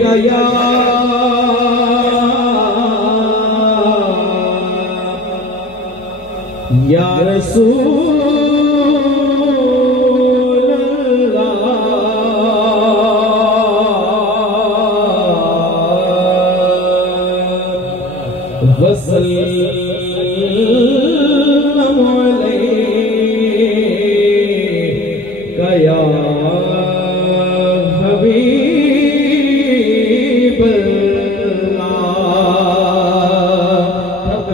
गया या रसूल अल्लाह वसल्लम अलैका या हबीब अल्लाह।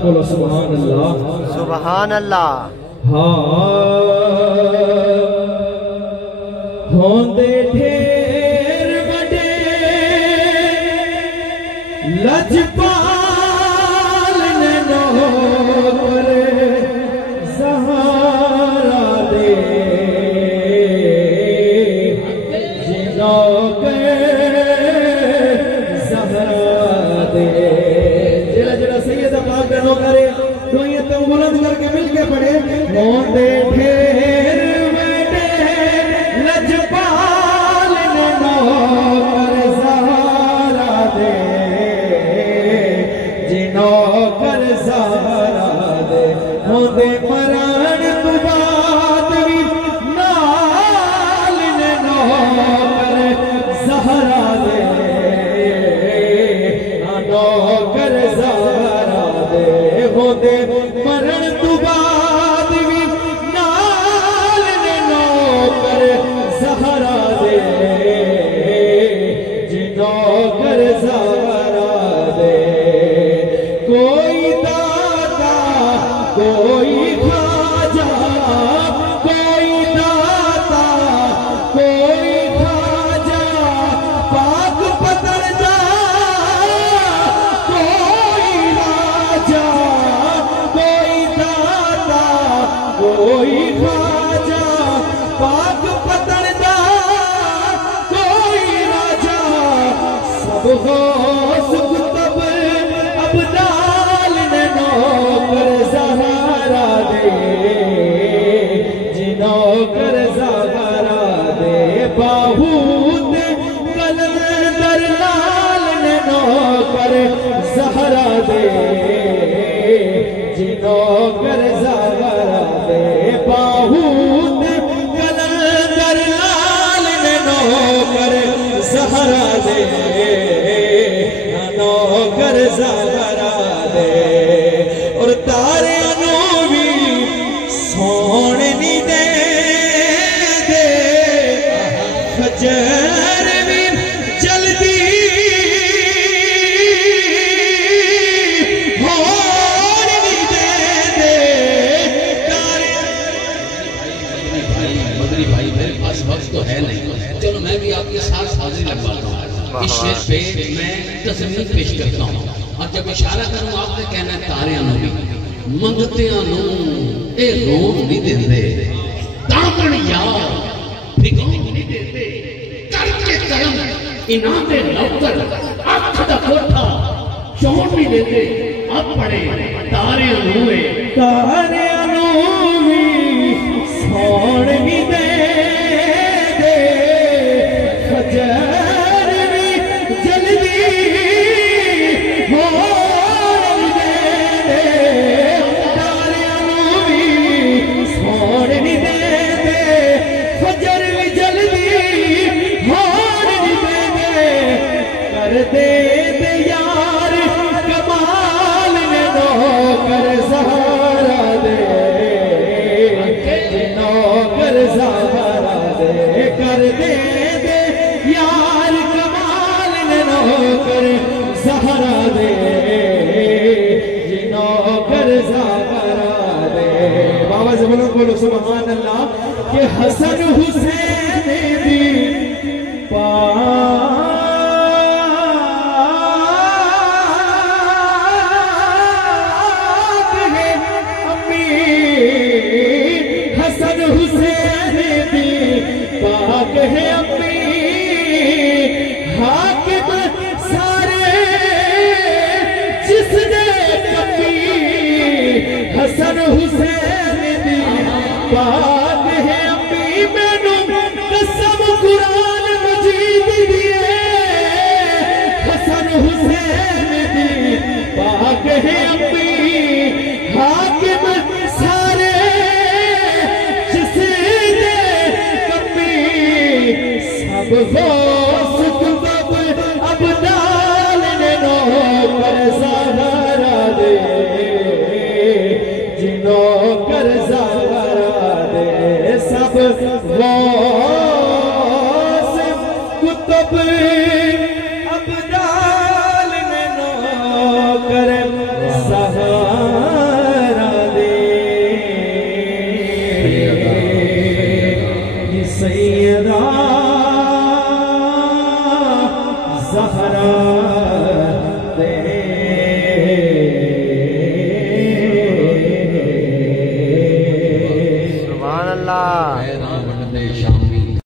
बोलो सुभान अल्लाह सुभान अल्लाह। होंदे ढेर बड़े लजपाल ने नौकर सहारा दे सहारा दे जरा जरा सैयद पाक का नौकर तो ये तो बुलंद करके मिल के पड़े। होंदे ढेर बड़े लजपाल ने नौकर सहारा दे नौकर सहारा दे। होंदे मरण तू बाद भी नाल ने नौकर सहारा दे नौकर सहारा दे। होंदे मरण तू बाद भी नाल ने नौकर सहारा दे नौकर सहारा दे। कोई दाता कोई खाजा कोई दाता कोई खाजा पाक पतरदा कोई राजा कोई दाता कोई खाजा पाक पतरदा कोई राजा सब हो सुख तब अबदाल ने नौकर सहारा दे नौकर सहारा दे। बाहूत कलंदर लाल ने नौकर सहारा दे नौकर सहारा दे। बाहूत कलंदर लाल ने नौकर सहारा दे नौकर सहारा दे। और तारे नो भी सोने नी दे दे फजर भी जल्दी होने नी दे दे तारे। मदरी भाई मेरे पास वक्त तो है नहीं, चलो मैं भी आपके साथ हाजिरी लगवाता हूँ। इस शेर पे मैं तस्वीर पेश करता हूँ और जब इशारा करूँ आपने कहना तारे मंगते ए रोन नहीं देते दामन यार नहीं देते करके करम इनाम नौकर अख दा कोठा चोन नहीं देते। अब पड़े तारे अनुए तारे अनुवी सोन नहीं दे दे फजर भी जल्दी हो दे दे यार कमाल ने नौकर सहारा दे नौकर सहारा दे। कर दे दे यार कमाल ने नौकर सहारा दे नौकर सहारा दे। बाबा से बोलो सुभान अल्लाह के हसन हुसैन भी हसन हुसैन भी पाक है अम्मी हाकिम सारे जिसने कभी हसन हुसैन भी पाक है अम्मी मैनू कसम खुदा गौस कुतुब अब्दाल ने नौकर सहारा दे, जिनौकर सहारा दे। सब गौस कुतुब अब्दाल ने नौकर सहारा दे। सैयदा